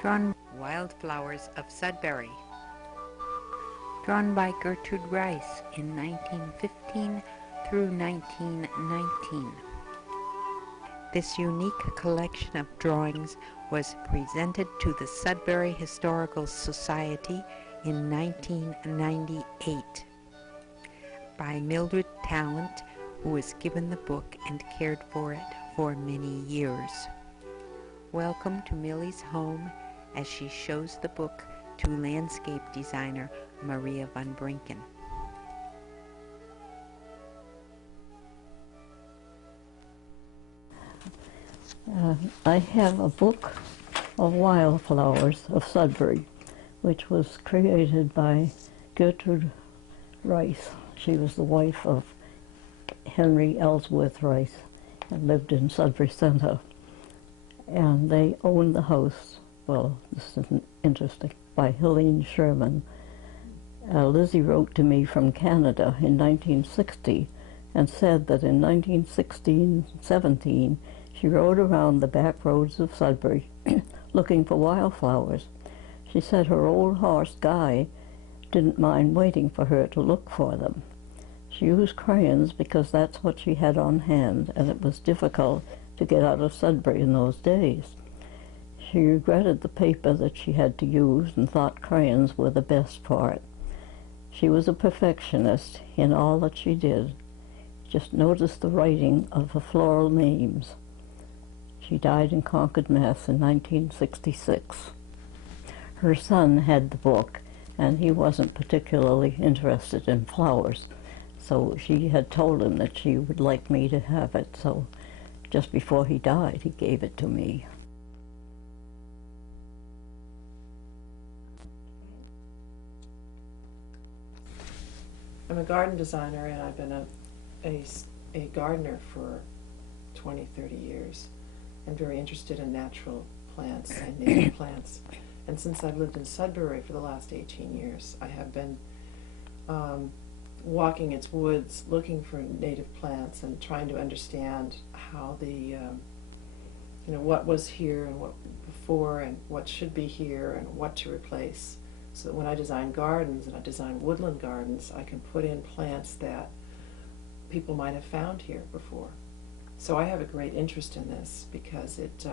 drawn Wildflowers of Sudbury. drawn by Gertrude Rice in 1915 through 1919. This unique collection of drawings was presented to the Sudbury Historical Society in 1998 by Mildred Talent, who was given the book and cared for it for many years. Welcome to Millie's home as she shows the book to landscape designer Maria van Brinken. I have a book of Wildflowers of Sudbury, which was created by Gertrude Rice. She was the wife of Henry Ellsworth Rice and lived in Sudbury Center. And they owned the house, well, this is interesting, by Helene Sherman. Lizzie wrote to me from Canada in 1960 and said that in 1916-17 she rode around the back roads of Sudbury looking for wildflowers. She said her old horse, Guy, didn't mind waiting for her to look for them. She used crayons because that's what she had on hand, and it was difficult to get out of Sudbury in those days. She regretted the paper that she had to use and thought crayons were the best part. She was a perfectionist in all that she did. Just notice the writing of the floral names. She died in Concord, Mass. in 1966. Her son had the book, and he wasn't particularly interested in flowers, so she had told him that she would like me to have it, so just before he died, he gave it to me. I'm a garden designer, and I've been a gardener for 20, 30 years. I'm very interested in natural plants and native plants. And since I've lived in Sudbury for the last 18 years, I have been walking its woods, looking for native plants and trying to understand how the, what was here and what before and what should be here and what to replace. So that when I design gardens and I design woodland gardens, I can put in plants that people might have found here before. So I have a great interest in this because it's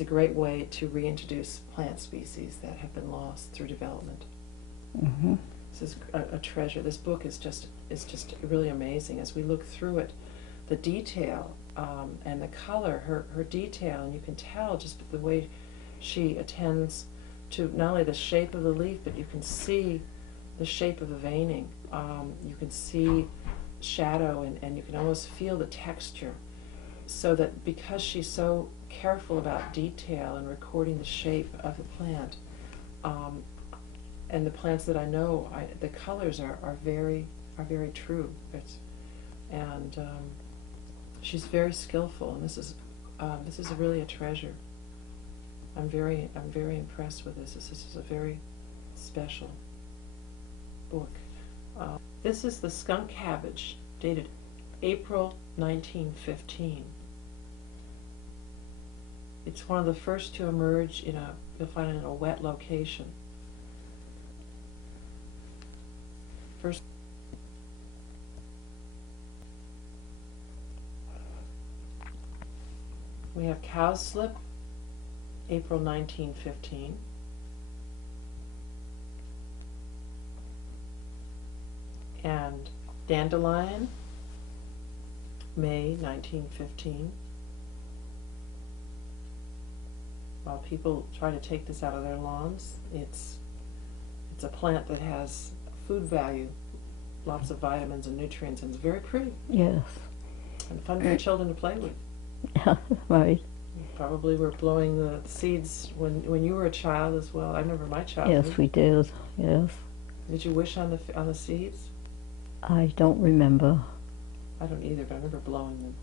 a great way to reintroduce plant species that have been lost through development. Mm-hmm. This is a treasure. This book is just really amazing. As we look through it, the detail and the color, her detail, and you can tell just the way she attends to not only the shape of the leaf, but you can see the shape of the veining. You can see shadow, and you can almost feel the texture. So that because she's so careful about detail and recording the shape of the plant, and the plants that I know, the colors are very true. She's very skillful, and this is really a treasure. I'm very impressed with this. This is a very special book. This is the skunk cabbage, dated April 1915. It's one of the first to emerge you'll find it in a wet location. First, we have cowslip, April 1915. And dandelion, May 1915. While people try to take this out of their lawns, it's a plant that has food value, lots of vitamins and nutrients, and it's very pretty. Yes. And fun for children to play with. Yeah, right. You probably were blowing the seeds when you were a child as well. I remember my childhood. Yes, we did. Yes. Did you wish on the seeds? I don't remember. I don't either, but I remember blowing them.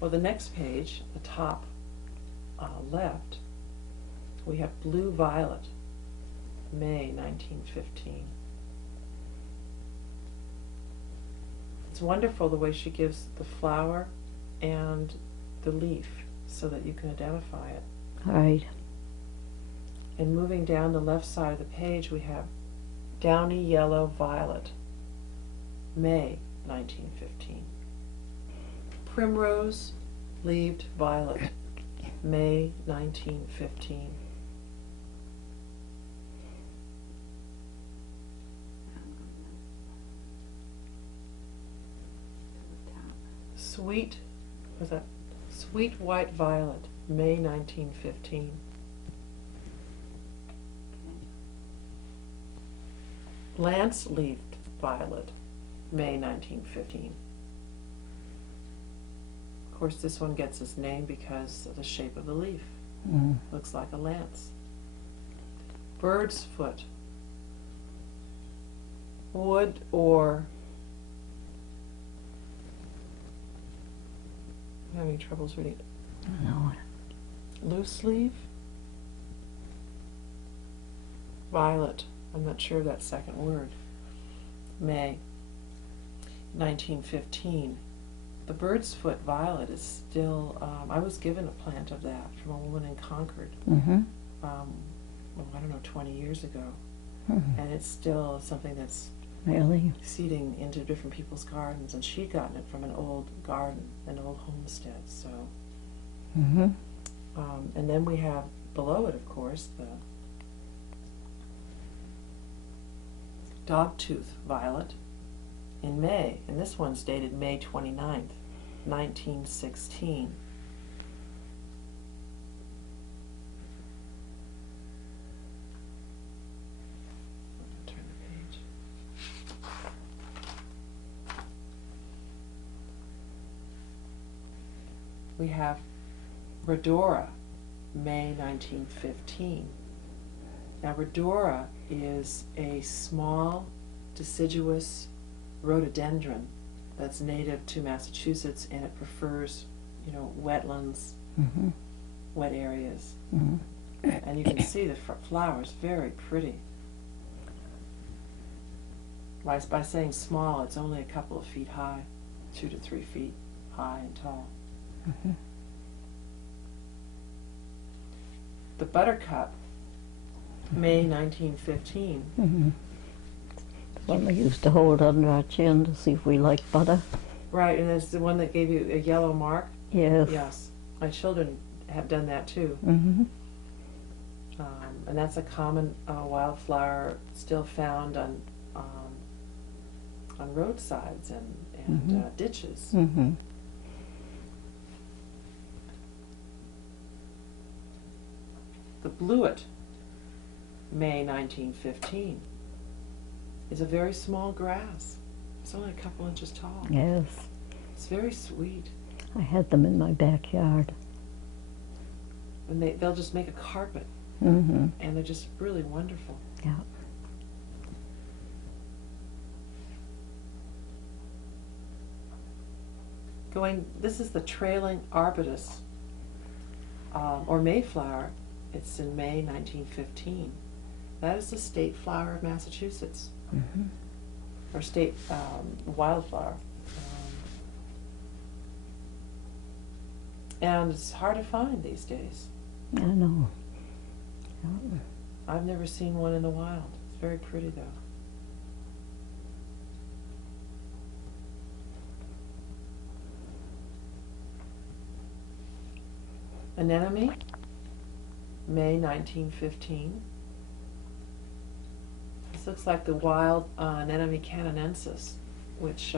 Well, the next page, the top left, we have blue violet, May 1915. It's wonderful the way she gives the flower and the leaf so that you can identify it. Right. And moving down the left side of the page, we have downy yellow violet, May 1915. Primrose leaved violet, May 1915. Sweet, was that? Sweet white violet, May 1915. Lance-leaved violet, May 1915. Of course, this one gets its name because of the shape of the leaf. Looks like a lance. Bird's foot, wood or, I'm having troubles reading. No. Loose leaf, violet. I'm not sure of that second word. May 1915. The bird's foot violet is still, I was given a plant of that from a woman in Concord, I don't know, 20 years ago. And it's still something that's Really? seeding into different people's gardens, and she'd gotten it from an old garden, an old homestead, so. And then we have below it, of course, the dogtooth violet in May, and this one's dated May 29th, 1916. Turn the page. We have Rhodora, May 1915. Now, Rhodora is a small, deciduous rhododendron that's native to Massachusetts, and it prefers, wetlands, wet areas. And you can see the flowers, very pretty. By saying small, it's only a couple of feet high, 2 to 3 feet high and tall. The buttercup, May 1915. The one we used to hold under our chin to see if we liked butter. Right, and it's the one that gave you a yellow mark? Yes. Yes. My children have done that too. And that's a common wildflower still found on roadsides and ditches. The bluet, May 1915, is a very small grass. It's only a couple inches tall. Yes. It's very sweet. I had them in my backyard. And they'll just make a carpet. And they're just really wonderful. Yeah. This is the trailing arbutus, or Mayflower. It's in May 1915. That is the state flower of Massachusetts, or state wildflower. And it's hard to find these days. I know. I've never seen one in the wild. It's very pretty, though. Anemone, May 1915. This looks like the wild Anemone canadensis, which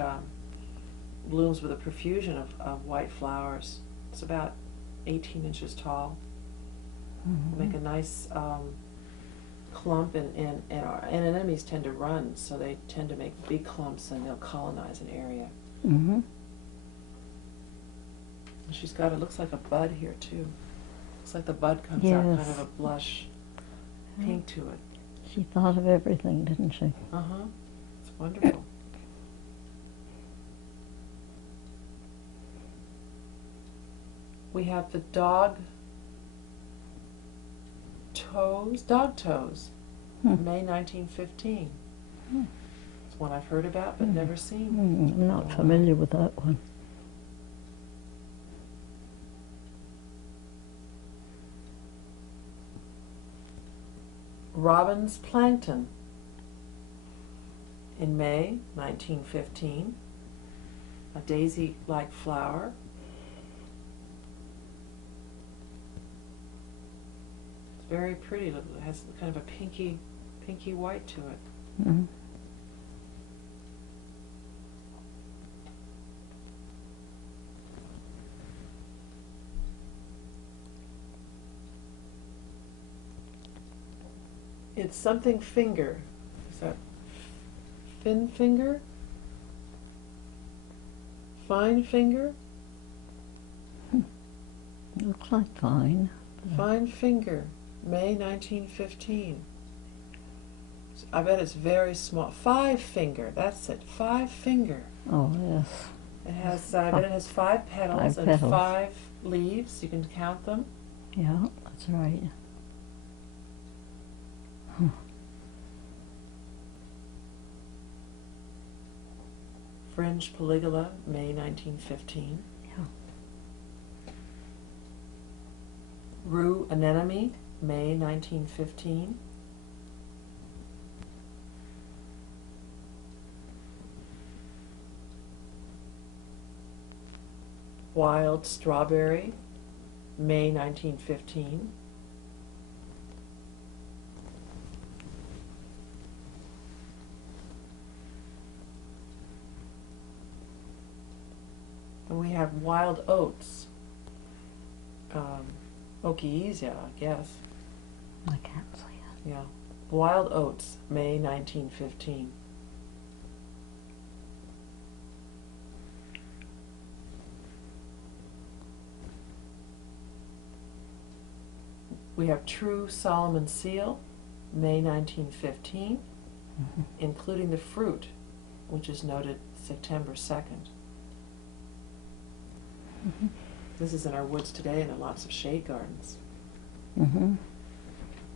blooms with a profusion of white flowers. It's about 18 inches tall. Make a nice clump, and anemones tend to run, so they tend to make big clumps, and they'll colonize an area. She's got, it looks like a bud here too. Looks like the bud comes out kind of a blush pink to it. She thought of everything, didn't she? It's wonderful. We have the dog toes, May 1915. It's one I've heard about but never seen. I'm not familiar with that one. Robin's Plankton in May 1915, a daisy-like flower. It's very pretty. It has kind of a pinky white to it. Mm-hmm. It's something finger. Is that thin finger? Fine finger? Looks like fine. Fine finger, May 1915. I bet it's very small. 5 finger, that's it. 5 finger. Oh, yes. It has, I bet it has 5 petals 5 and petals. 5 leaves. You can count them. Yeah, that's right. Fringe polygula, May 1915. Yeah. Rue anemone, May 1915. Wild strawberry, May 1915. And we have wild oats. Okiisia, I guess. I can't see it. Yeah. Wild oats, May 1915. We have true Solomon seal, May 1915, including the fruit, which is noted September 2nd. This is in our woods today and in lots of shade gardens. Mm-hmm.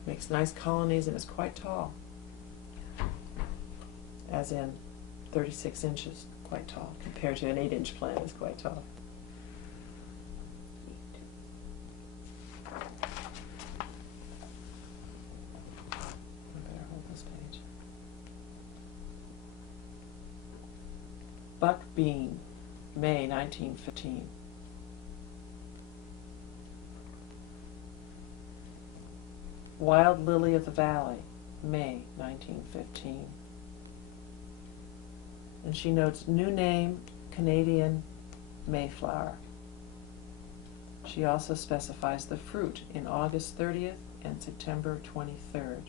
Makes nice colonies and is quite tall. As in 36 inches, quite tall, compared to an 8-inch plant is quite tall. I better hold this page. Buck bean, May 1915. Wild lily of the valley, May 1915. And she notes new name, Canadian Mayflower. She also specifies the fruit in August 30th and September 23rd.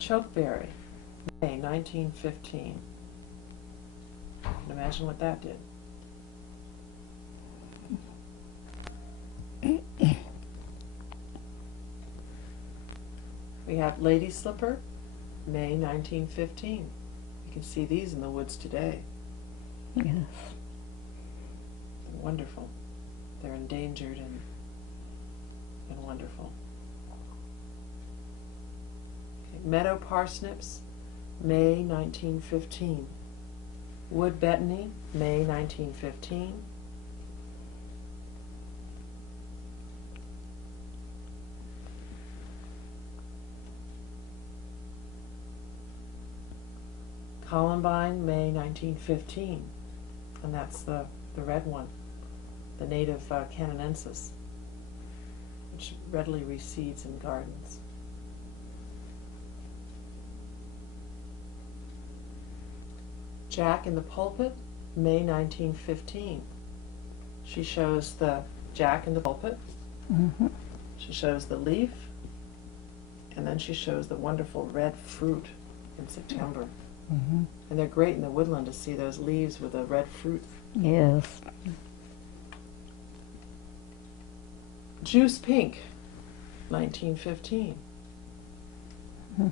Chokeberry, May 1915. You can imagine what that did. We have lady slipper, May 1915. You can see these in the woods today. Yes. They're wonderful. They're endangered and wonderful. Okay. Meadow parsnips, May 1915. Wood betony, May 1915. Columbine, May 1915, and that's the red one, the native Canonensis, which readily reseeds in gardens. Jack in the pulpit, May 1915. She shows the jack in the pulpit, Mm-hmm. she shows the leaf, and then she shows the wonderful red fruit in September. Mm-hmm. And they're great in the woodland to see those leaves with the red fruit. Yes. Juice pink, 1915. Hmm.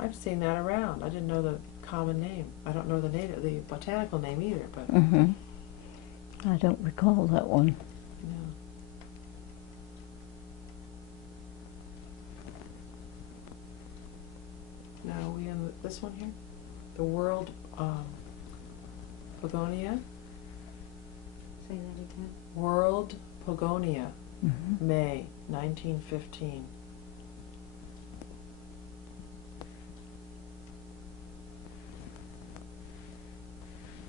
I've seen that around. I didn't know the common name. I don't know the botanical name either, but Mm-hmm. I don't recall that one. yeah. Now, are we in this one here? The world Pogonia. Say that again. World Pogonia, May 1915.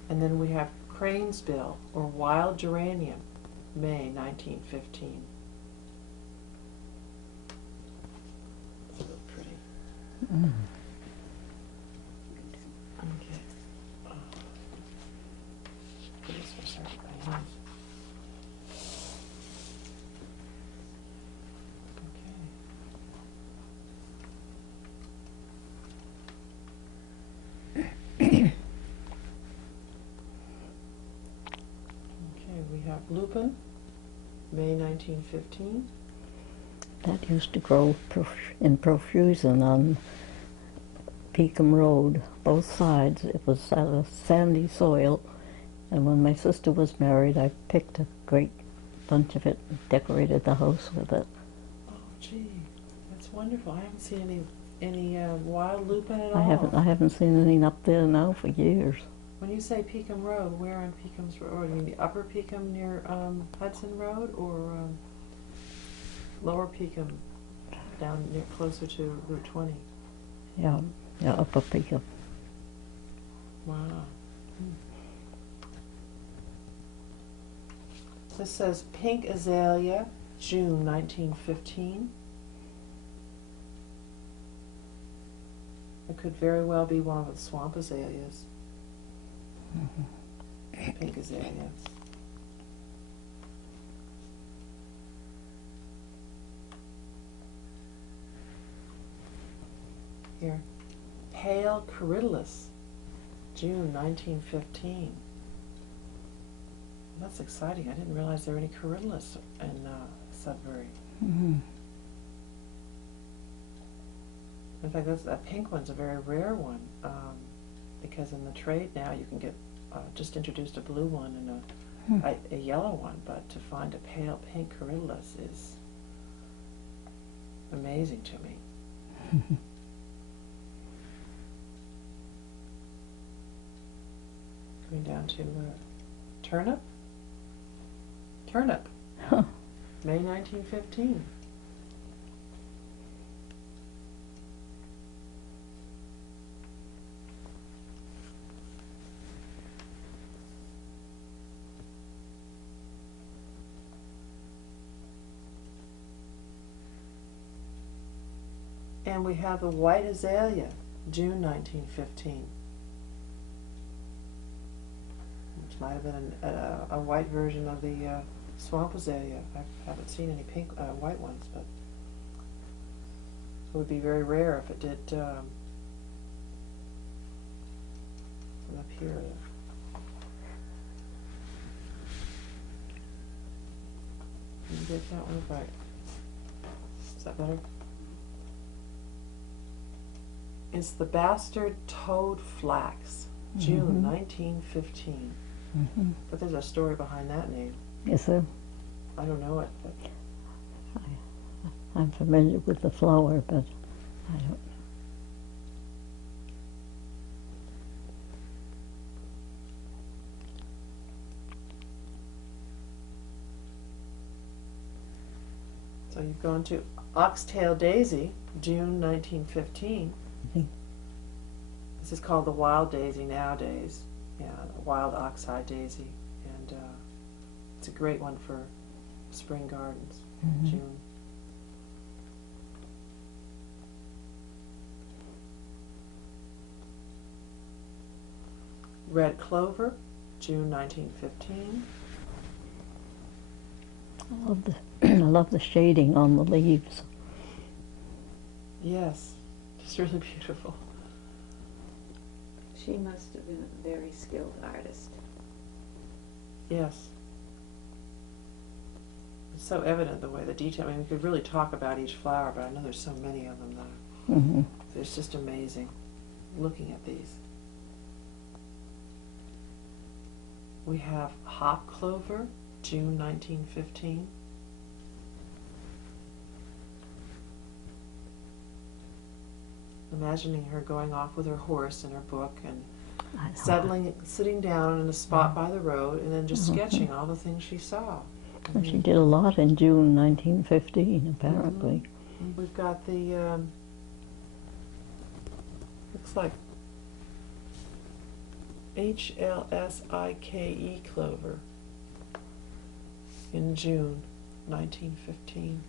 And then we have Cranesbill, or Wild Geranium, May 1915. It's so pretty. Okay. Oh. This will start by hand. Okay, we have Lupin, May 1915. That used to grow in profusion on Peakham Road, both sides. It was a sandy soil, and when my sister was married, I picked a great bunch of it and decorated the house with it. Oh, gee, that's wonderful. I haven't seen any wild lupin at all. I haven't seen anything up there now for years. When you say Peakham Road, where on Peakham's Road? You mean the Upper Peakham near Hudson Road, or Lower Peakham down near closer to Route 20? Yeah, Upper Peakham. Wow. This says Pink Azalea, June 1915. It could very well be one of the swamp azaleas. Pink azalea. Here. Pale Corydalus, June 1915. That's exciting. I didn't realize there were any Corydalus in Sudbury. In fact, that pink one's a very rare one, because in the trade now you can get just introduced a blue one and a yellow one, but to find a pale pink Corydalus is amazing to me. Going down to Turnip. Turnip, May 1915. And we have a white azalea, June 1915, which might have been a white version of the swamp azalea. I haven't seen any pink, white ones, but it would be very rare if it did. From up here. Can you get that one right? Is that better? It's the Bastard Toad Flax, June 1915. But there's a story behind that name. Is there? I don't know it, but I'm familiar with the flower, but I don't. So you've gone to Oxtail Daisy, June 1915. This is called the wild daisy nowadays. Yeah, the wild oxeye daisy, and it's a great one for spring gardens. June. Red clover, June 1915. I love the shading on the leaves. Yes, it's really beautiful. She must have been a very skilled artist. Yes. It's so evident the way the detail, I mean, we could really talk about each flower, but I know there's so many of them that it's just amazing looking at these. We have hop clover, June 1915. Imagining her going off with her horse and her book and I know. sitting down in a spot by the road and then just sketching all the things she saw. And she did a lot in June 1915, apparently. We've got the, looks like HLSIKE clover in June 1915.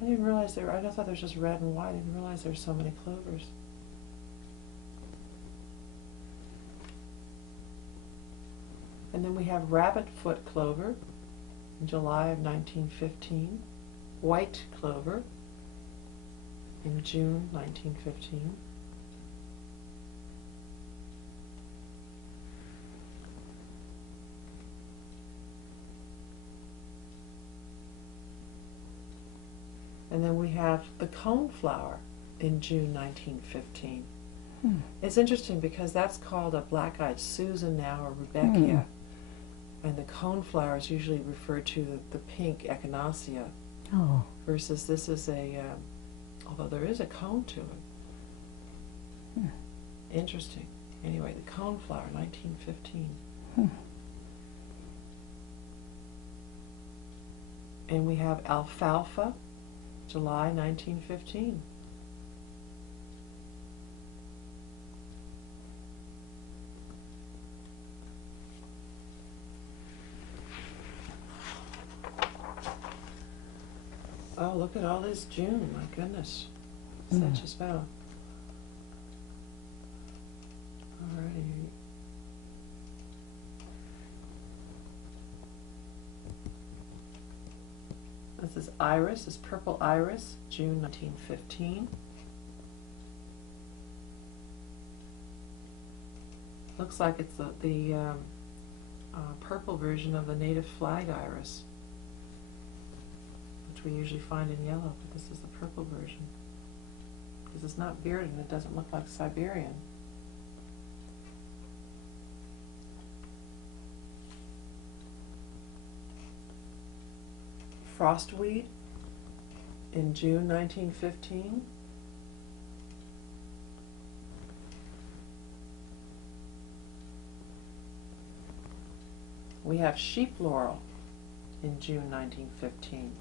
I didn't realize I thought there was just red and white. I didn't realize there were so many clovers. And then we have rabbit foot clover in July of 1915, white clover in June 1915. And then we have the coneflower in June 1915. It's interesting because that's called a black-eyed Susan now, or Rudbeckia. And the coneflower is usually referred to the pink echinacea. Oh. Versus this is although there is a cone to it. Interesting. Anyway, the coneflower, 1915. And we have alfalfa, July 1915. Oh, look at all this June, my goodness. Such a spell. Alrighty. This is iris, this purple iris, June 1915. Looks like it's the purple version of the native flag iris, which we usually find in yellow, but this is the purple version. Because it's not bearded and it doesn't look like Siberian. Frostweed in June 1915. We have sheep laurel in June 1915.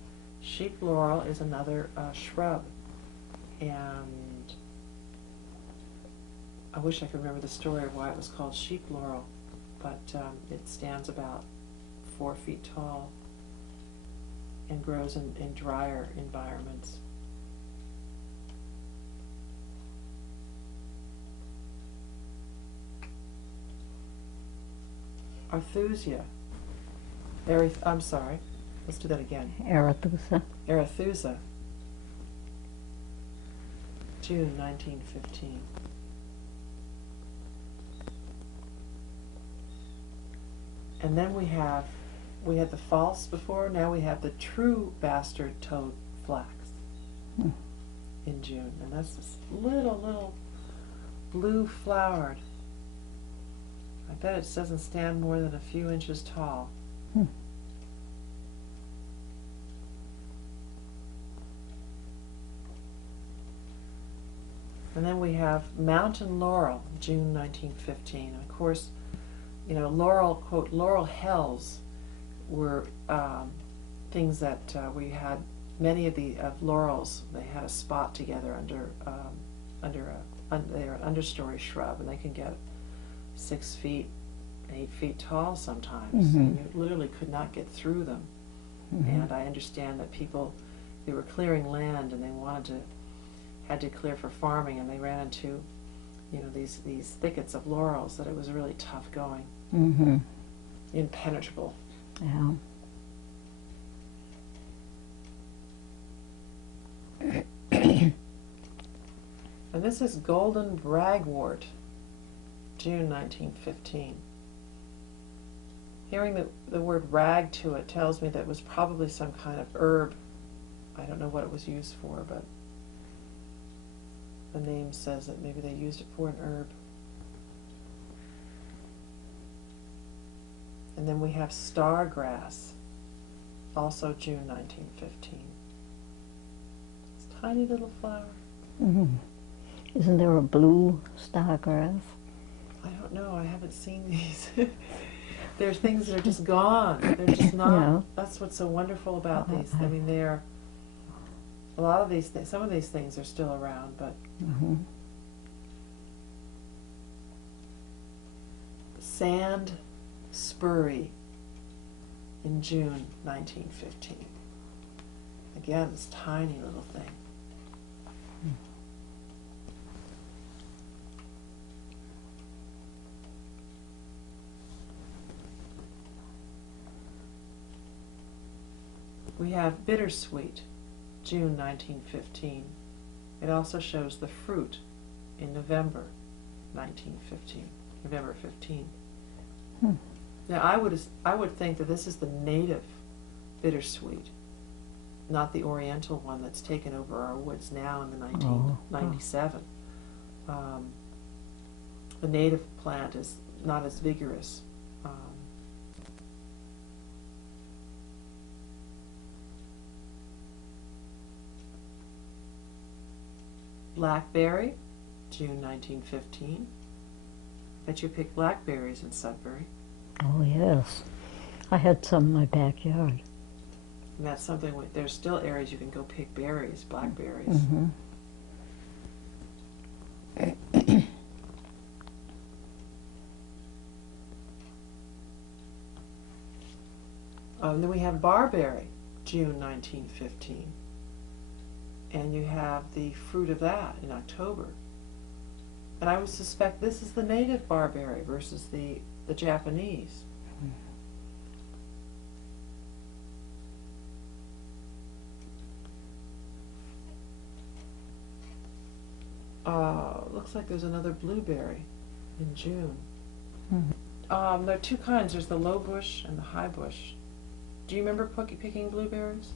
Sheep laurel is another shrub, and I wish I could remember the story of why it was called sheep laurel, but it stands about 4 feet tall and grows in drier environments. Arthusia. I'm sorry. Let's do that again. Arethusa. Arethusa. June 1915. And then we had the false before, now we have the true bastard toad flax in June. And that's this little blue flowered. I bet it doesn't stand more than a few inches tall. And then we have mountain laurel, June 1915. And of course, you know, laurel, quote, laurel hells were things that we had. Many of the laurels, they had a spot together they're an understory shrub, and they can get 6 feet, 8 feet tall sometimes. And you literally could not get through them. And I understand that they were clearing land and they had to clear for farming, and they ran into, you know, these thickets of laurels that it was really tough going. Impenetrable. Yeah. And this is golden bragwort, June 1915. Hearing the word rag to it tells me that it was probably some kind of herb. I don't know what it was used for, but the name says that maybe they used it for an herb. And then we have stargrass, also June 1915. It's a tiny little flower. Isn't there a blue stargrass? don't know. I haven't seen these. There's things that are just gone. They're just not. Yeah. That's what's so wonderful about these. I mean, they're a lot of these things. Some of these things are still around, but Mm-hmm. Sudbury in June 1915. Again, this tiny little thing. We have Bittersweet, June 1915. It also shows the fruit in November 1915, November 15. Hmm. Now I would think that this is the native bittersweet, not the oriental one that's taken over our woods now in the 1997. The native plant is not as vigorous. Blackberry, June 1915. Bet you picked blackberries in Sudbury. Oh, yes. I had some in my backyard. And that's something, there's still areas you can go pick berries, blackberries. Mm-hmm. And then we have barberry, June 1915. And you have the fruit of that in October. And I would suspect this is the native barberry versus the Japanese. Looks like there's another blueberry in June. Mhm. There are two kinds. There's the low bush and the high bush. Do you remember picking blueberries?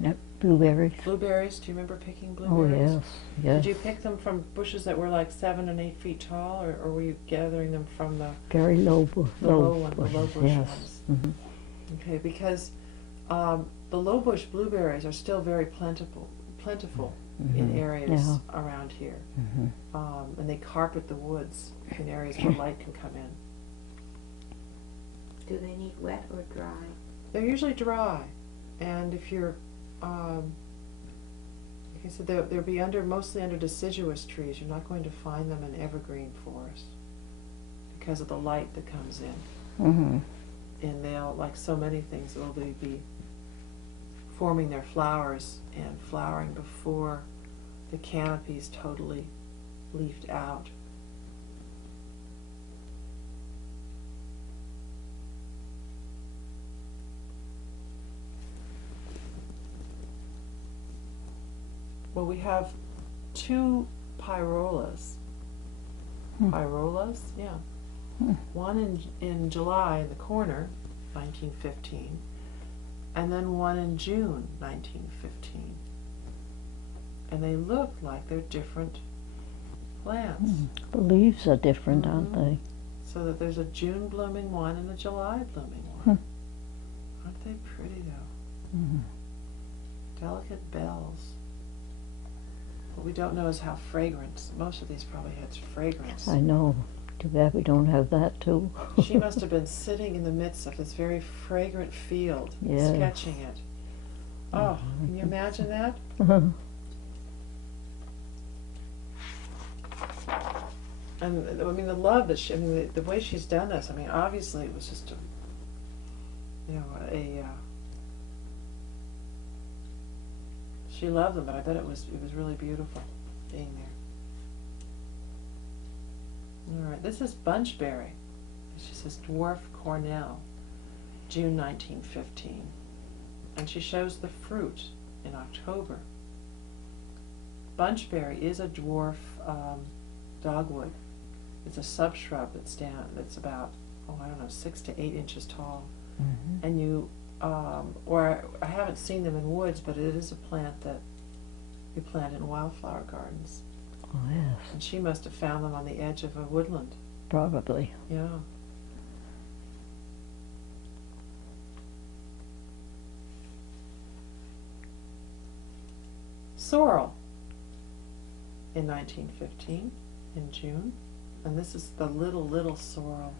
Yep, blueberries. Blueberries, do you remember picking Oh, blueberries? yes, yes. Did you pick them from bushes that were like 7 and 8 feet tall, or were you gathering them from the Very low, the low bush yes. ones? Mm-hmm. Okay, because the low bush blueberries are still very plentiful in areas around here, and they carpet the woods in areas where light can come in. Do they need wet or dry? They're usually dry, and if you're, like I said, they'll be mostly under deciduous trees. You're not going to find them in evergreen forest because of the light that comes in. Mm-hmm. And they'll, like so many things, they'll be forming their flowers and flowering before the canopy's totally leafed out. Well, we have two pyrolas. Pyrolas, yeah. One in July in the corner, 1915, and then one in June, 1915. And they look like they're different plants. The leaves are different, aren't they? So that there's a June blooming one and a July blooming one. Aren't they pretty though? Delicate bells. What we don't know is how fragrant. Most of these probably had fragrance. I know. Too bad we don't have that too. She must have been sitting in the midst of this very fragrant field, Yes. sketching it. Oh, can you imagine that? And I mean, the love that she, I mean, the way she's done this, I mean, obviously it was just she loved them, but I bet it was really beautiful being there. All right, this is bunchberry. She says dwarf cornel, June 1915, and she shows the fruit in October. Bunchberry is a dwarf dogwood. It's a subshrub that's about, I don't know, 6 to 8 inches tall. And you, or I haven't seen them in woods, but it is a plant that you plant in wildflower gardens. Oh, yes. And she must have found them on the edge of a woodland. Probably. Yeah. Sorrel in 1915, in June. And this is the little sorrel.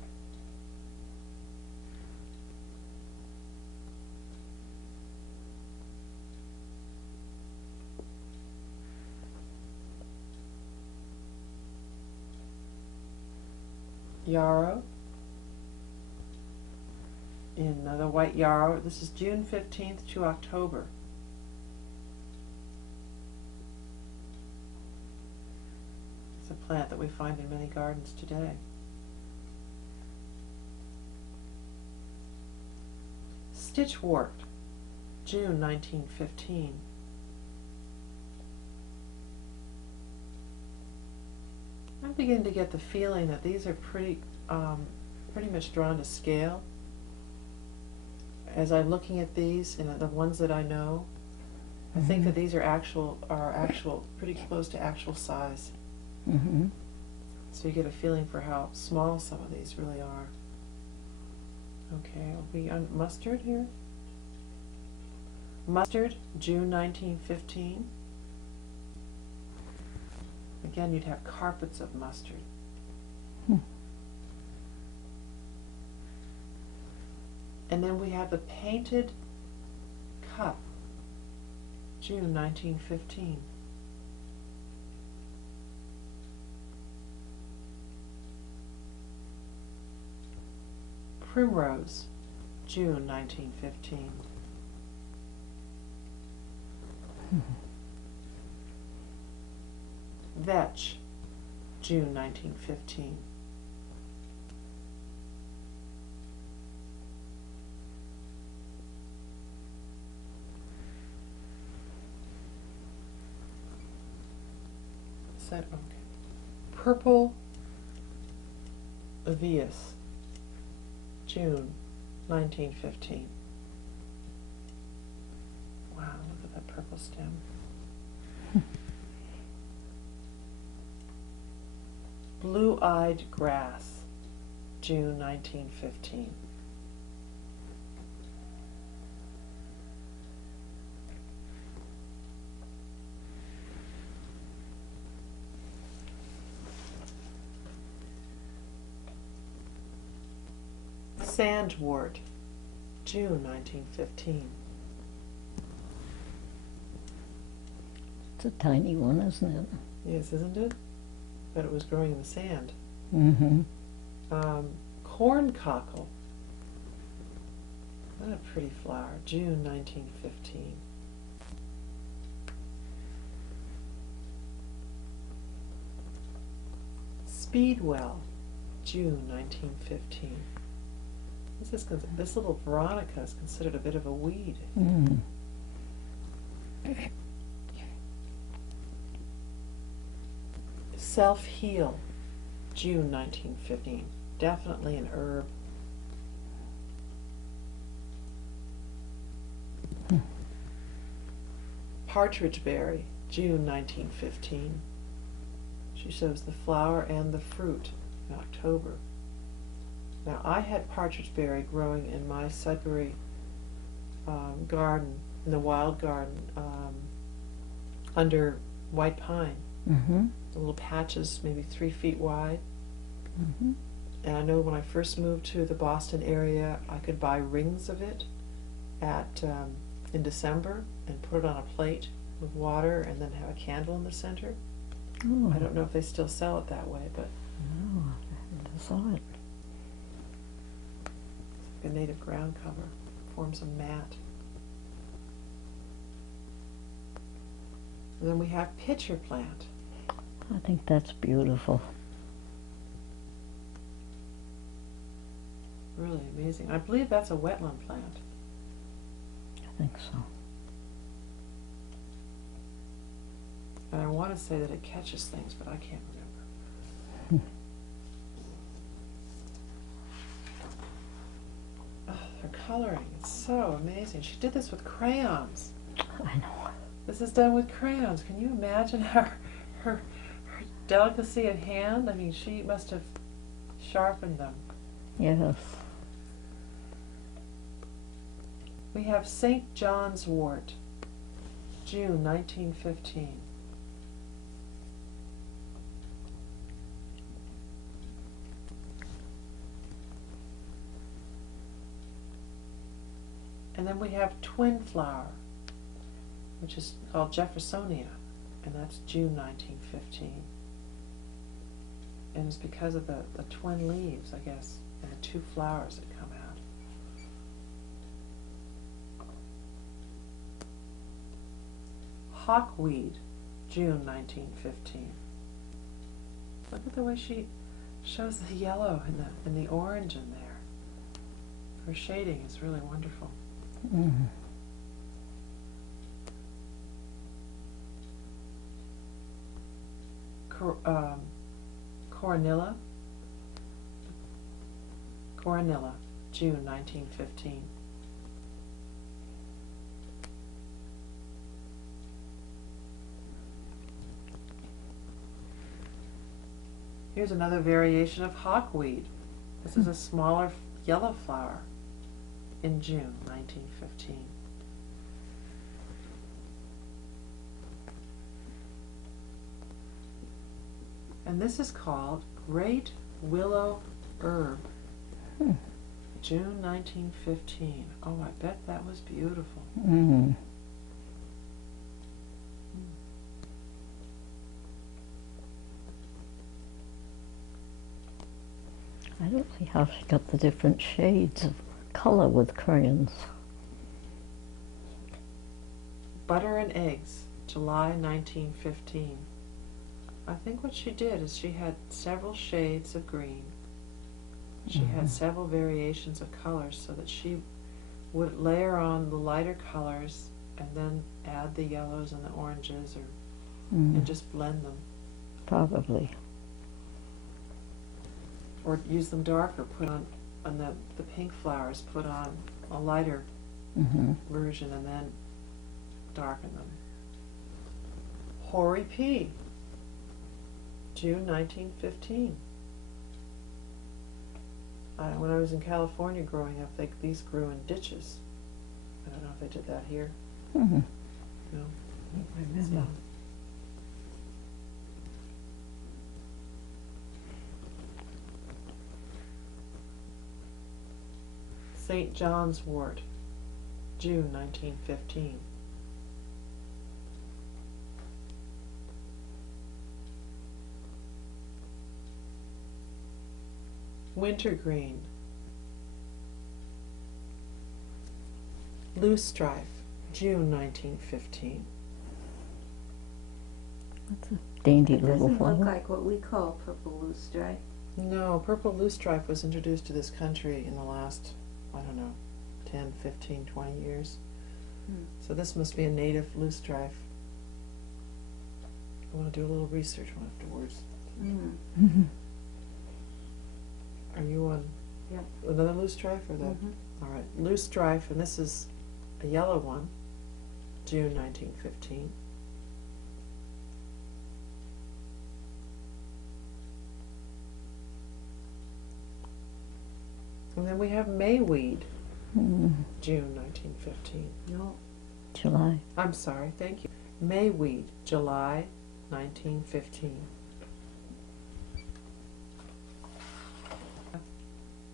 Yarrow. In the white yarrow. This is June 15th to October. It's a plant that we find in many gardens today. Stitchwort, June 1915. I'm beginning to get the feeling that these are pretty much drawn to scale. As I'm looking at these, and the ones that I know, I think that these are actual pretty close to actual size. Mm-hmm. So you get a feeling for how small some of these really are. Okay, are we on mustard here? Mustard, June 1915. Again, you'd have carpets of mustard. And then we have the painted cup, June 1915. Primrose, June 1915. Vetch, June 1915. Okay. Purple Avius, June 1915. Wow, look at that purple stem. Blue-eyed grass, June 1915. Sandwort, June 1915. It's a tiny one, isn't it? Yes, isn't it? But it was growing in the sand. Mm-hmm. Corn cockle. What a pretty flower. June 1915. Speedwell, June 1915. This little Veronica is considered a bit of a weed. Mm. Self-heal, June 1915. Definitely an herb. Partridge berry, June 1915. She shows the flower and the fruit in October. Now, I had partridge berry growing in my Sudbury garden, in the wild garden, under white pine. Mm-hmm. The little patches, maybe 3 feet wide. Mm-hmm. And I know when I first moved to the Boston area, I could buy rings of it in December and put it on a plate with water and then have a candle in the center. Oh. I don't know if they still sell it that way, but No, I never saw it. it's like a native ground cover. Forms a mat. And then we have pitcher plant. I think that's beautiful. Really amazing. I believe that's a wetland plant. I think so. And I want to say that it catches things, but I can't remember. Oh, her coloring, it's so amazing. She did this with crayons. I know. This is done with crayons. Can you imagine her delicacy of hand? I mean, she must have sharpened them. Yes. We have St. John's wort, June 1915. And then we have twin flower, which is called Jeffersonia, and that's June 1915. And it's because of the twin leaves, I guess, and the two flowers that come out. Hawkweed, June 1915. Look at the way she shows the yellow and the orange in there. Her shading is really wonderful. Mm. Coronilla, June 1915. Here's another variation of hawkweed. This is a smaller yellow flower in June 1915. And this is called Great Willow Herb, June 1915. Oh, I bet that was beautiful. Mm. I don't see how she got the different shades of color with crayons. Butter and Eggs, July 1915. I think what she did is she had several shades of green. She had several variations of colors so that she would layer on the lighter colors and then add the yellows and the oranges and just blend them. Probably. Or use them darker, put on the pink flowers, put on a lighter version and then darken them. Hoary Pea, June 1915. When I was in California growing up, these grew in ditches. I don't know if they did that here. Mm-hmm. No. I remember. St. John's wort, June 1915. Wintergreen, Loosestrife, June 1915. That's a dainty It little doesn't flower. look like what we call purple loosestrife. No, purple loosestrife was introduced to this country in the last, I don't know, 10, 15, 20 years. So this must be a native loosestrife. I want to do a little research afterwards. Mm-hmm. Are you on Yep. another loosestrife or that? All right, loosestrife, and this is a yellow one, June 1915. And then we have mayweed, June 1915. No. July. I'm sorry, thank you. Mayweed, July 1915.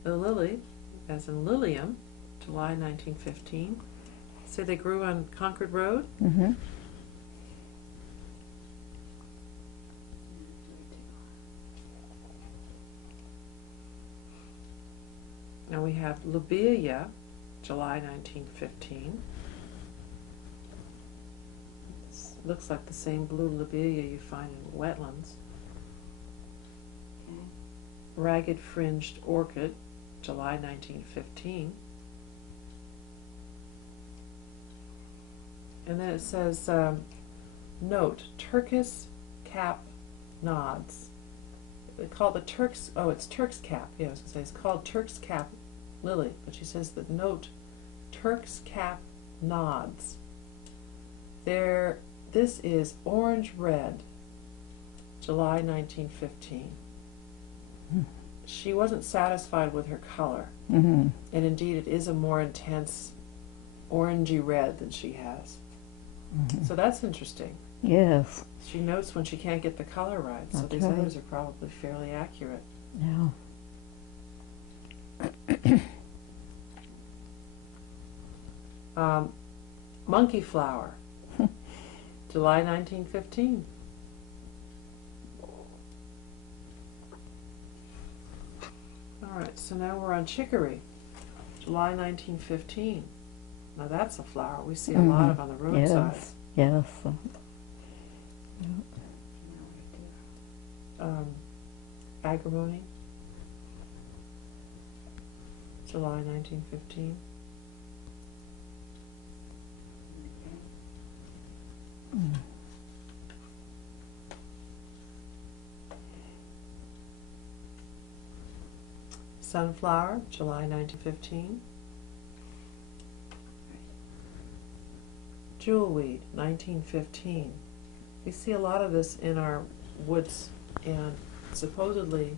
The lily, as in Lilium, July 1915. So they grew on Concord Road. Mm-hmm. Now we have Lobelia, July 1915. This looks like the same blue lobelia you find in wetlands. Okay. Ragged Fringed Orchid, July 1915. And then it says, note, Turkis cap nods. They call the Turk's, oh, it's Turk's cap. Yeah, I was going to say, it's called Turk's cap lily. But she says that note, Turk's cap nods. This is orange red, July 1915. She wasn't satisfied with her color. Mm-hmm. And indeed, it is a more intense orangey red than she has. So that's interesting. Yes. She notes when she can't get the color right, so That's these right. others are probably fairly accurate. Yeah. Monkey flower, July 1915. All right, so now we're on chicory, July 1915. Now that's a flower we see a lot of on the roadsides. Yes. Agrimony, July 1915. Sunflower, July 1915. Jewelweed, 1915. We see a lot of this in our woods, and supposedly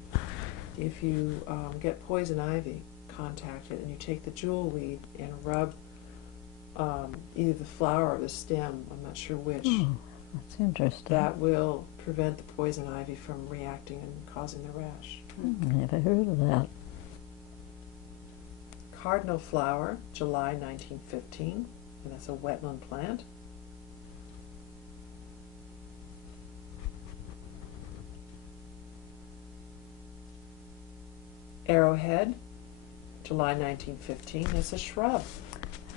if you get poison ivy contacted and you take the jewelweed and rub either the flower or the stem, I'm not sure which, That's interesting. that will prevent the poison ivy from reacting and causing the rash. Never heard of that. Cardinal flower, July 1915, and that's a wetland plant. Arrowhead, July 1915, that's a shrub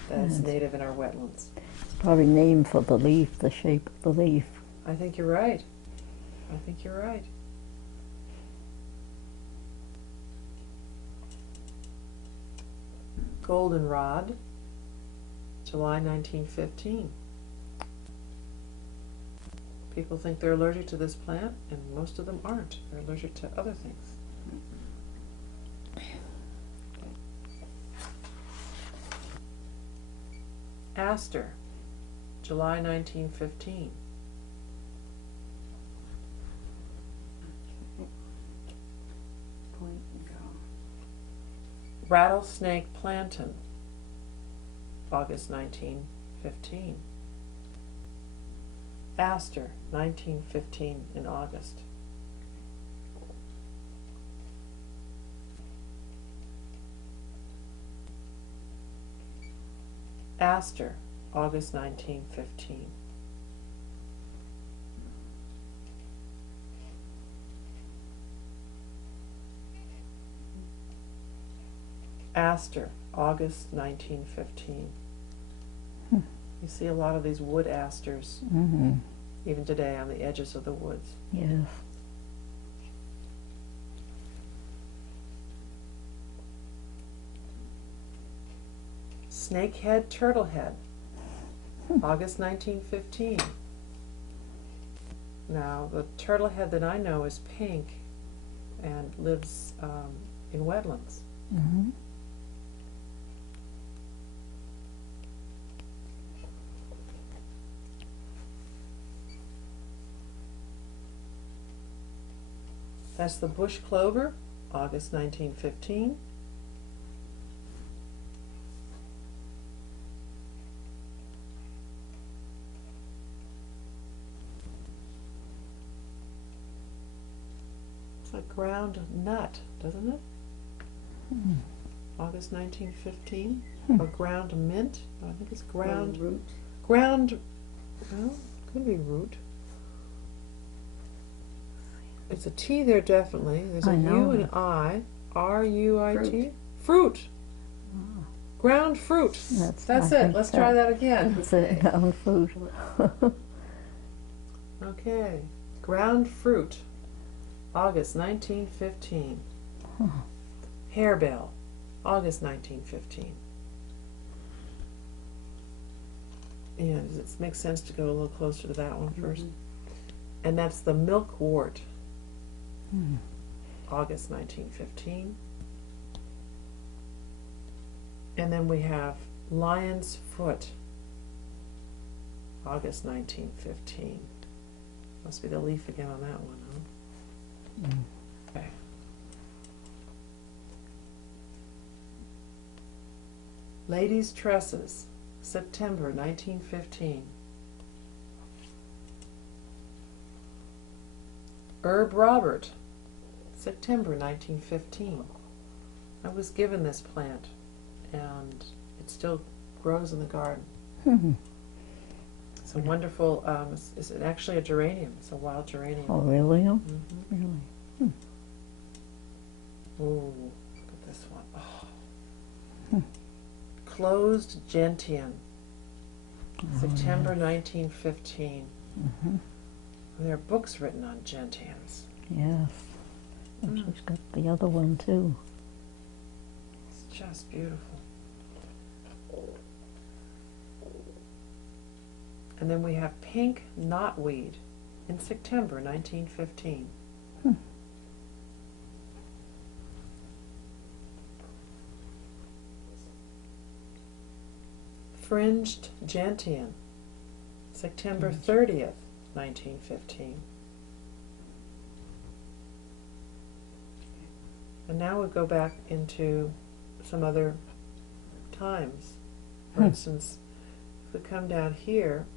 that's native in our wetlands. It's probably named for the leaf, the shape of the leaf. I think you're right. I think you're right. Goldenrod, July 1915. People think they're allergic to this plant, and most of them aren't. They're allergic to other things. Aster, July 1915. Point and go. Rattlesnake plantain, August 1915. Aster, 1915 in August. Aster, August 1915. Aster, August 1915. You see a lot of these wood asters, even today, on the edges of the woods. Yes. Snakehead turtlehead, August 1915. Now, the turtlehead that I know is pink and lives in wetlands. That's the bush clover, August 1915. It's a ground nut, doesn't it? August 1915. Or ground mint. I think it's ground root. Ground, well, could be root. It's a T there, definitely. There's a I U know. and an I. R-U-I-T. Fruit. Fruit. Ground fruit. That's I it. think Let's try that again. That's it, ground fruit. Okay. Ground fruit. August 1915. Harebell. August 1915. Yeah, does it make sense to go a little closer to that one first? And that's the milkwort. August 1915. And then we have lion's foot. August 1915. Must be the leaf again on that one, huh? Okay. Ladies' tresses, September 1915. Herb Robert, September 1915. I was given this plant, and it's still grows in the garden. Mhm. It's a wonderful, it's actually a geranium. It's a wild geranium. Oh, really? Oh, Mhm. really? Ooh, look at this one. Oh. Closed gentian, September 1915. Mhm. There are books written on gentians. Yes. And she's got the other one too. It's just beautiful. And then we have pink knotweed in September 1915. Fringed gentian, September 30th, 1915. And now we go back into some other times. For instance, if we come down here,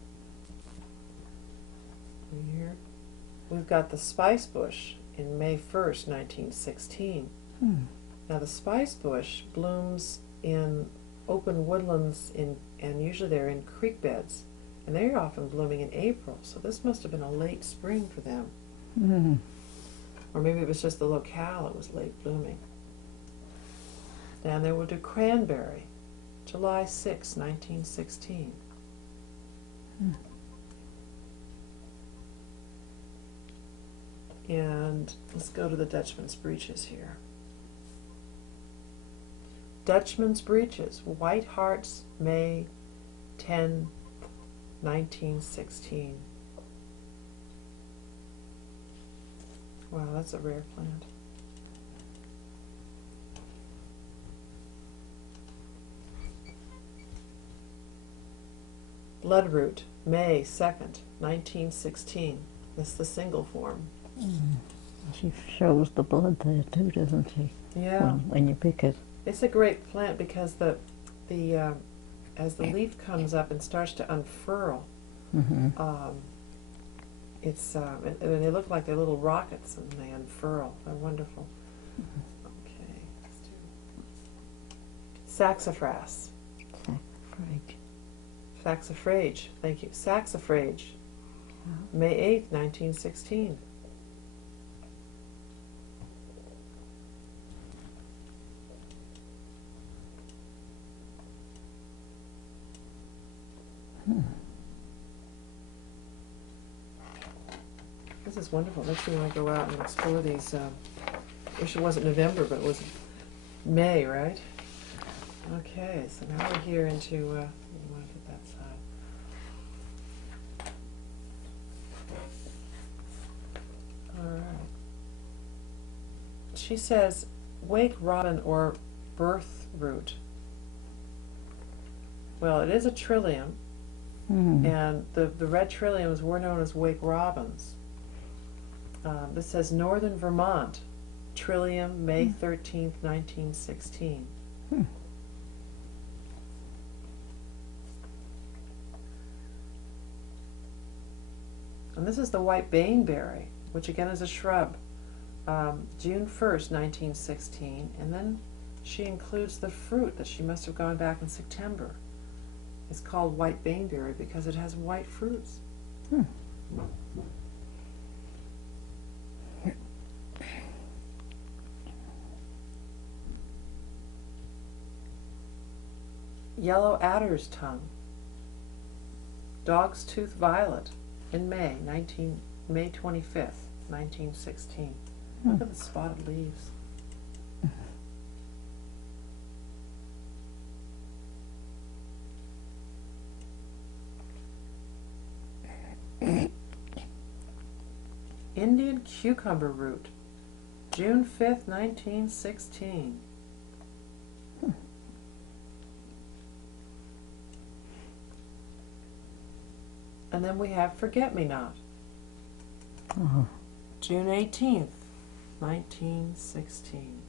we've got the spice bush in May 1st, 1916. Now the spice bush blooms in open woodlands and usually they're in creek beds, and they're often blooming in April, so this must have been a late spring for them. Mhm. Or maybe it was just the locale, it was late blooming. Down there we'll do cranberry, July 6, 1916. And let's go to the Dutchman's breeches here. Dutchman's breeches, White Hearts, May 10, 1916. Wow, that's a rare plant. Bloodroot, May 2nd, 1916. This is the single form. She shows the blood there too, doesn't she? Yeah. When you pick it. It's a great plant because as the leaf comes up and starts to unfurl, Mhm. and they look like they're little rockets and they unfurl. They're wonderful. Okay, let's do saxifrage. Saxifrage. Saxifrage, thank you. Saxifrage, May 8th, 1916. This is wonderful. Makes me want to go out and explore these. Wish it wasn't November, but it was May, right? Okay, so now we're here into. You want to get that side. All right. She says, wake robin or birth root. Well, it is a trillium, and the red trilliums were known as wake robins. This says Northern Vermont, Trillium, May 13th, 1916. And this is the white baneberry, which again is a shrub, June 1st, 1916. And then she includes the fruit that she must have gone back in September. It's called white baneberry because it has white fruits. Yellow adder's tongue, dog's tooth violet, in May 25th, 1916. Look at the spotted leaves. Indian cucumber root, June 5th, 1916. And then we have forget-me-not, June 18th, 1916.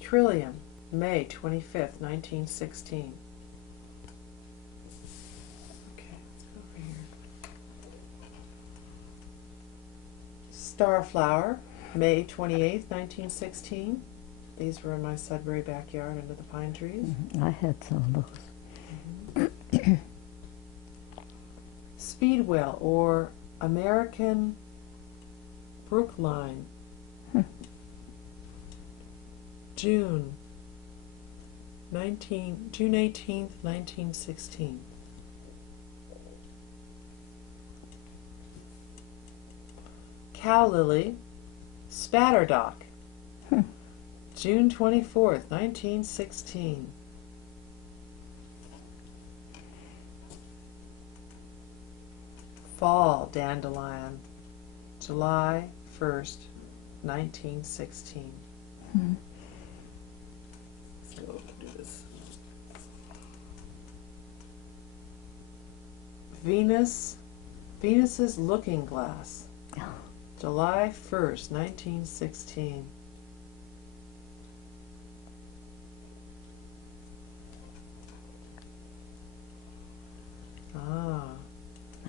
Trillium, May 25th, 1916. Okay, let's go over here. Starflower, May 28th, 1916. These were in my Sudbury backyard under the pine trees. I had some of those. Speedwell, or American Brookline. June 18th, 1916. Cow lily, Spatterdock. June 24th, 1916. Fall dandelion, July 1st, 1916. Let's go do this. Venus's Looking Glass, July 1st, 1916.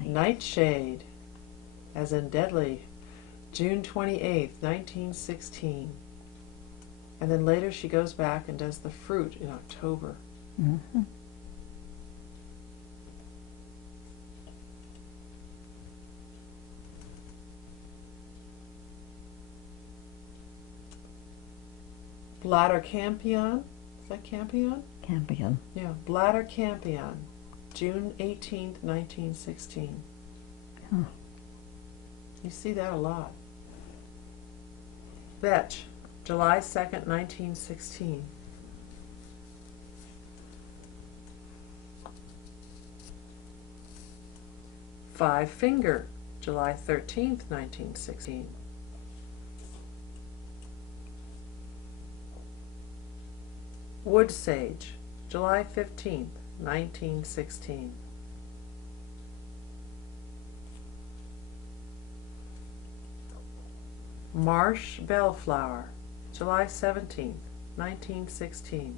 Nightshade, as in deadly, June 28th, 1916. And then later she goes back and does the fruit in October. Bladder campion, is that campion? Campion. Yeah, bladder campion, June 18th, 1916. You see that a lot. Vetch, July 2nd, 1916. Five Finger, July 13th, 1916. Wood Sage, July 15th, 1916. Marsh Bellflower, July 17th, 1916.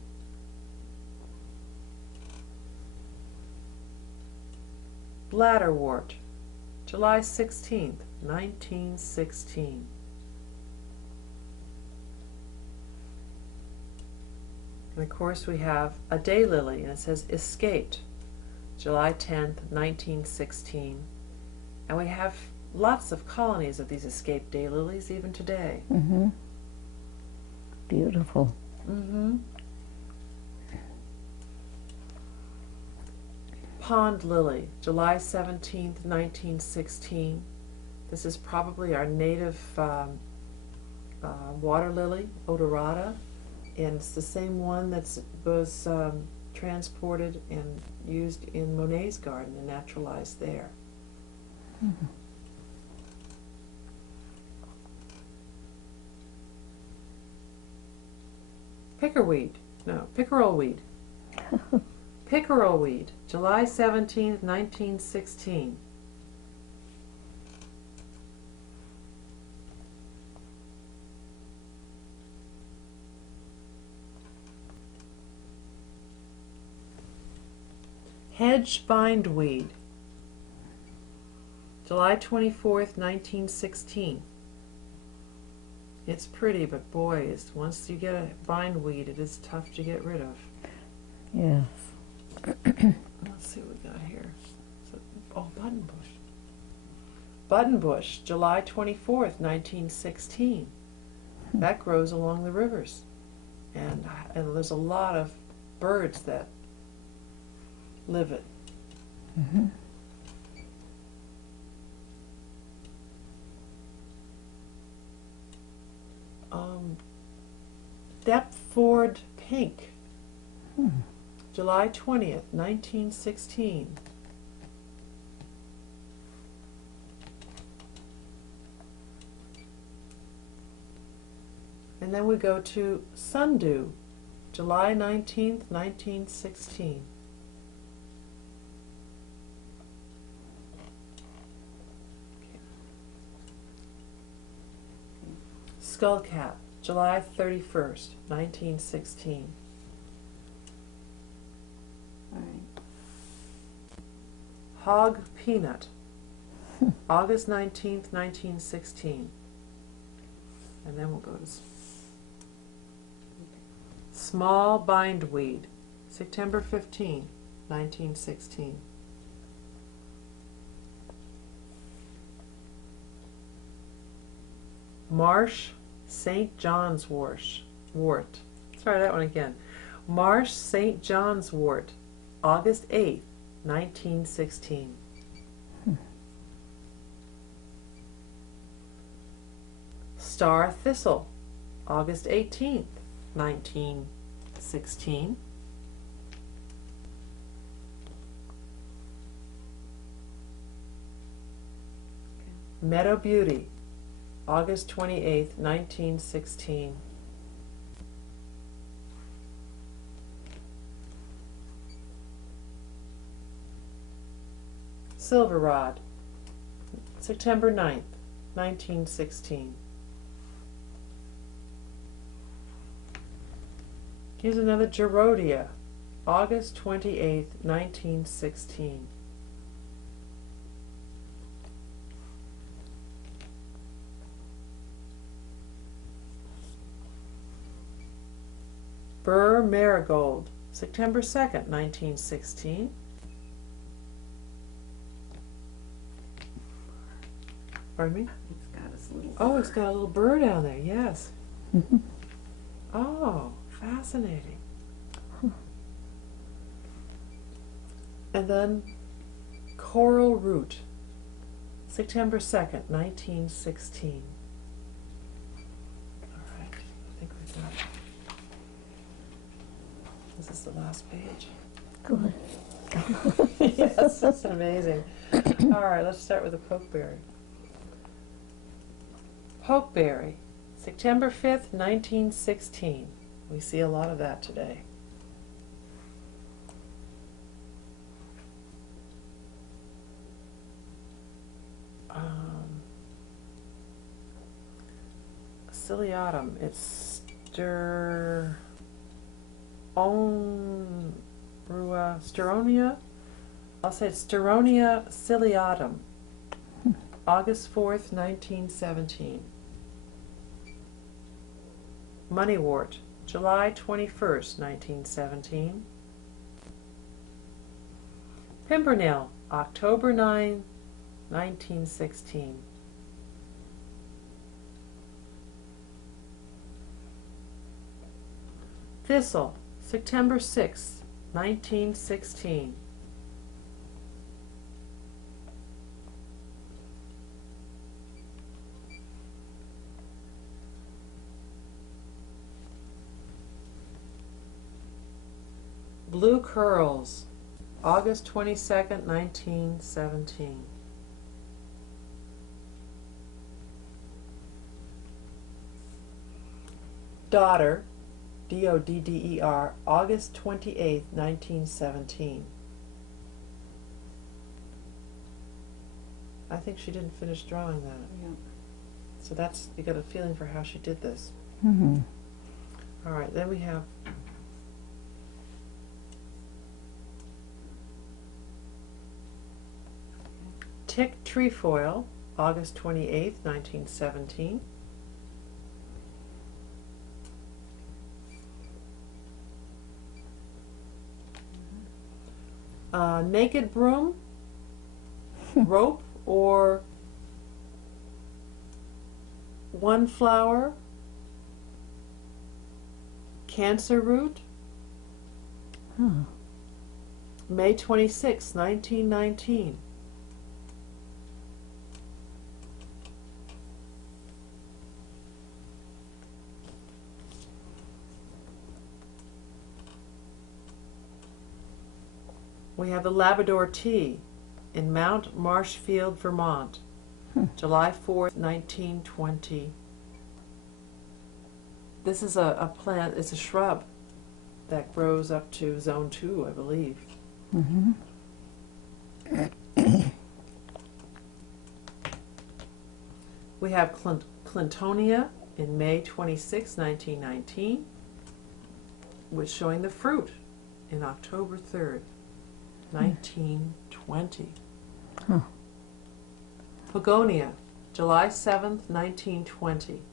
Bladderwort, July 16th, 1916. And of course we have a daylily, and it says Escaped, July 10th, 1916. And we have lots of colonies of these escaped daylilies even today. Beautiful. Pond lily, July 17th, 1916. This is probably our native water lily, odorata, and it's the same one that was transported and used in Monet's garden and naturalized there. Pickerelweed. Pickerelweed, July 17th, 1916. Hedge bindweed, July 24th, 1916. It's pretty, but boy, once you get a bindweed, it is tough to get rid of. Yes. Let's see what we got here. Buttonbush. Buttonbush, July 24th, 1916. That grows along the rivers. And there's a lot of birds that live it. Deptford Pink, July 20th, 1916. And then we go to Sundew, July 19th, 1916. Skullcap, July 31st, 1916. All right. Hog Peanut, August 19th, 1916. And then we'll go to small bindweed, September 15, 1916. Marsh St. John's wort. Try that one again. Marsh St. John's wort, August 8, 1916. Star thistle, August 18th, 1916. Meadow beauty, August 28th, 1916. Silver rod, September 9th, 1916. Here's another Gerardia, August 28th, 1916. Burr marigold, September 2nd, 1916. Pardon me? It's got a little. Oh, it's got a little burr down there, yes. Oh, fascinating. And then coral root, September 2nd, 1916. All right, I think we've got it. This is the last page. Good. Yes, it's amazing. All right, let's start with the pokeberry. Pokeberry, September 5th, 1916. We see a lot of that today. Ciliatum, it's Steronia. I'll say it's Steronia ciliatum, August 4th, 1917. Moneywort, July 21st, 1917. Pimpernel, October 9, 1916. Thistle, September 6, 1916. Blue curls, August 22nd, 1917. Dodder, D-O-D-D-E-R, August 28th, 1917. I think she didn't finish drawing that. Yeah. So that's, you got a feeling for how she did this. Mm-hmm. All right, then we have Tick trefoil, August 28th, 1917. Naked broom, rope, or one flower, cancer root, May 26, 1919. We have the Labrador tea in Mount Marshfield, Vermont, July 4th, 1920. This is a plant, it's a shrub that grows up to zone 2, I believe. Mm-hmm. We have Clintonia in May 26, 1919, with showing the fruit in October 3rd, 1920. Huh. Begonia, July 7th, 1920.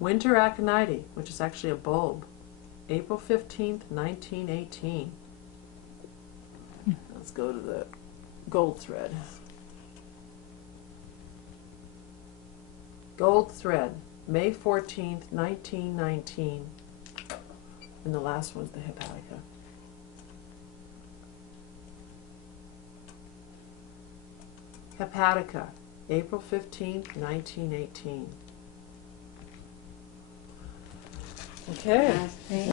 Winter aconites, which is actually a bulb, April 15th, 1918. Let's go to the gold thread. Gold thread, May 14th, 1919. And the last one's the hepatica. Hepatica, April 15th, 1918. Okay. Last page.